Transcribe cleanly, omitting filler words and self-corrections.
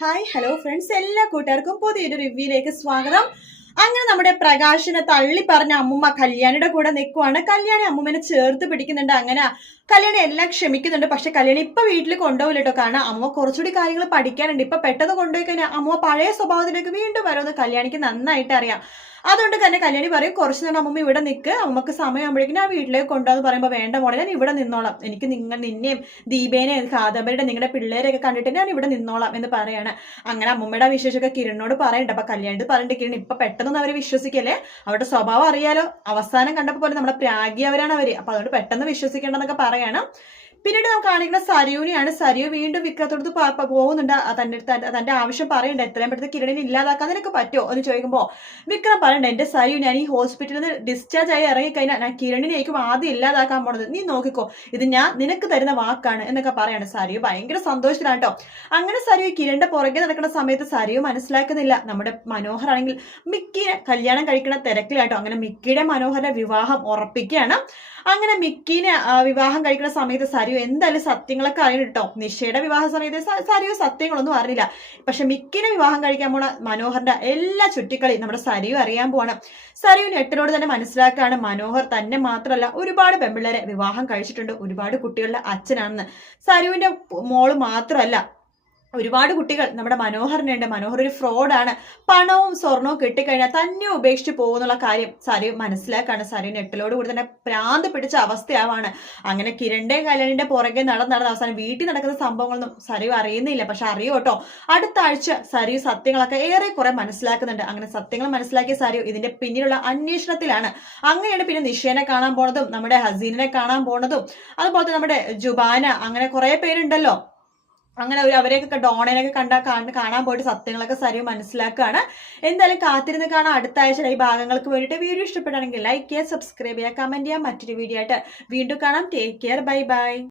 Hi hello friends, എല്ലാ കൂട്ടുകാർക്കും പുതിയൊരു റിവ്യൂയിലേക്ക് സ്വാഗതം. അങ്ങനെ നമ്മുടെ പ്രകാശിനെ തള്ളി പറഞ്ഞ അമ്മുമ്മ കല്യാണിയുടെ കൂടെ നിൽക്കുവാണ്. കല്യാണി അമ്മുമ്മനെ ചേർത്ത് പിടിക്കുന്നുണ്ട്. അങ്ങനെ കല്യാണി എല്ലാം ക്ഷമിക്കുന്നുണ്ട്. പക്ഷെ കല്യാണി ഇപ്പൊ വീട്ടിൽ കൊണ്ടുപോകില്ല കേട്ടോ. കാരണം അമ്മ കുറച്ചുകൂടി കാര്യങ്ങൾ പഠിക്കാനുണ്ട്. ഇപ്പൊ പെട്ടെന്ന് കൊണ്ടുപോയി കഴിഞ്ഞാൽ അമ്മ പഴയ സ്വഭാവത്തിലേക്ക് വീണ്ടും വരുമെന്ന് കല്യാണിക്ക് നന്നായിട്ട് അറിയാം. അതുകൊണ്ട് തന്നെ കല്യാണി പറയും, കുറച്ച് നേരം അമ്മമ്മ ഇവിടെ നിൽക്ക്, അമ്മക്ക് സമയമാകുമ്പോഴേക്കും ഞാൻ വീട്ടിലേക്ക് കൊണ്ടുപോകാന്ന് പറയുമ്പോൾ വേണ്ട മോളെ, ഞാൻ ഇവിടെ നിന്നോളാം, എനിക്ക് നിന്നെയും ദീപേനെയും കാദംബരിയുടെ നിങ്ങളുടെ പിള്ളേരെയൊക്കെ കണ്ടിട്ട് ഞാൻ ഇവിടെ നിന്നോളാം എന്ന് പറയാണ്. അങ്ങനെ അമ്മമ്മയുടെ വിശേഷമൊക്കെ കിരണിനോട് പറയണ്ട. അപ്പൊ കല്യാണിട്ട് പറഞ്ഞിട്ട് കിരൺ ഇപ്പൊ പെട്ടെന്ന് അവരെ വിശ്വസിക്കല്ലേ, അവരുടെ സ്വഭാവം അറിയാലോ, അവസാനം കണ്ടപ്പോൾ പോലെ നമ്മുടെ പ്രാഗിയവരാണ് അവര്, അപ്പൊ അതുകൊണ്ട് പെട്ടെന്ന് വിശ്വസിക്കേണ്ടെന്നൊക്കെ പറയണം. പിന്നീട് നമുക്ക് കാണിക്കുന്ന സരയുവിനെയാണ്. സരയു വീണ്ടും വിക്രത്തോടത്ത് പോകുന്നുണ്ട്. തന്റെ ആവശ്യം പറയണ്ട, എത്രയും പെട്ടെന്ന് കിരണിനെ ഇല്ലാതാക്കാൻ നിനക്ക് പറ്റുമോ എന്ന് ചോദിക്കുമ്പോ വിക്രം പറയണ്ട, എന്റെ സരയു, ഞാൻ ഈ ഹോസ്പിറ്റലിൽ നിന്ന് ഡിസ്ചാർജ് ആയി ഇറങ്ങിക്കഴിഞ്ഞാൽ ഞാൻ കിരണിനേക്കും ആദ്യം ഇല്ലാതാക്കാൻ പോണത്, നീ നോക്കിക്കോ, ഇത് ഞാൻ നിനക്ക് തരുന്ന വാക്കാണ് എന്നൊക്കെ പറയാണ്. സരയു ഭയങ്കര സന്തോഷത്തിലാണ് കേട്ടോ. അങ്ങനെ സരയു കിരണിന്റെ പുറകെ നടക്കുന്ന സമയത്ത് സരയു മനസ്സിലാക്കുന്നില്ല, നമ്മുടെ മനോഹർ ആണെങ്കിൽ മിക്കിനെ കല്യാണം കഴിക്കുന്ന തിരക്കിലാട്ടോ. അങ്ങനെ മിക്കിയുടെ മനോഹരുടെ വിവാഹം ഉറപ്പിക്കുകയാണ്. അങ്ങനെ മിക്കിനെ വിവാഹം കഴിക്കുന്ന സമയത്ത് സരയു എന്തായാലും സത്യങ്ങളൊക്കെ അറിയണം കേട്ടോ. നിഷയുടെ വിവാഹ സമയത്ത് സരയു സത്യങ്ങളൊന്നും അറിഞ്ഞില്ല. പക്ഷെ മിക്കിനെ വിവാഹം കഴിക്കാൻ പോണ മനോഹറിന്റെ എല്ലാ ചുറ്റിക്കളി നമ്മുടെ സരയു അറിയാൻ പോവാണ്. സരയുവിന് എട്ടിനോട് തന്നെ മനസ്സിലാക്കുകയാണ്, മനോഹർ തന്നെ മാത്രമല്ല ഒരുപാട് പെൺപിള്ളേരെ വിവാഹം കഴിച്ചിട്ടുണ്ട്, ഒരുപാട് കുട്ടികളുടെ അച്ഛനാണെന്ന്. സരയുവിന്റെ മോള് മാത്രമല്ല, ഒരുപാട് കുട്ടികൾ നമ്മുടെ മനോഹറിനുണ്ട്. മനോഹർ ഒരു ഫ്രോഡാണ്, പണവും സ്വർണവും കിട്ടിക്കഴിഞ്ഞാൽ തന്നെ ഉപേക്ഷിച്ച് പോകുന്നുള്ള കാര്യം സരയു മനസ്സിലാക്കാണ്. സരയുവിന് എട്ടിലോട് കൂടി തന്നെ ഭ്രാന്ത് പിടിച്ച അവസ്ഥയാവാണ്. അങ്ങനെ കിരണിന്റെയും കല്യാണിന്റെ പുറകെ നടന്ന് അവസാനം വീട്ടിൽ നടക്കുന്ന സംഭവങ്ങളൊന്നും സരയു അറിയുന്നില്ല. പക്ഷെ അറിയോ കേട്ടോ, അടുത്ത ആഴ്ച സരയു സത്യങ്ങളൊക്കെ ഏറെ കുറെ മനസ്സിലാക്കുന്നുണ്ട്. അങ്ങനെ സത്യങ്ങൾ മനസ്സിലാക്കിയ സരയു ഇതിന്റെ പിന്നിലുള്ള അന്വേഷണത്തിലാണ്. അങ്ങനെയാണ് പിന്നെ നിഷേനെ കാണാൻ പോണതും നമ്മുടെ ഹസീനെ കാണാൻ പോണതും അതുപോലെ നമ്മുടെ ജുബാന, അങ്ങനെ കുറെ പേരുണ്ടല്ലോ. അങ്ങനെ അവരെയൊക്കെ ഡോണനെയൊക്കെ കാണാൻ പോയിട്ട് സത്യങ്ങളൊക്കെ സരയു മനസ്സിലാക്കുകയാണ്. എന്തായാലും കാത്തിരുന്ന് കാണാൻ അടുത്ത ആഴ്ച ഈ ഭാഗങ്ങൾക്ക് വേണ്ടിയിട്ട്. വീഡിയോ ഇഷ്ടപ്പെട്ടാണെങ്കിൽ ലൈക്ക് ചെയ്യുക, സബ്സ്ക്രൈബ് ചെയ്യുക, കമന്റ് ചെയ്യുക. മറ്റൊരു വീഡിയോ ആയിട്ട് വീണ്ടും കാണാം. Take care, bye bye.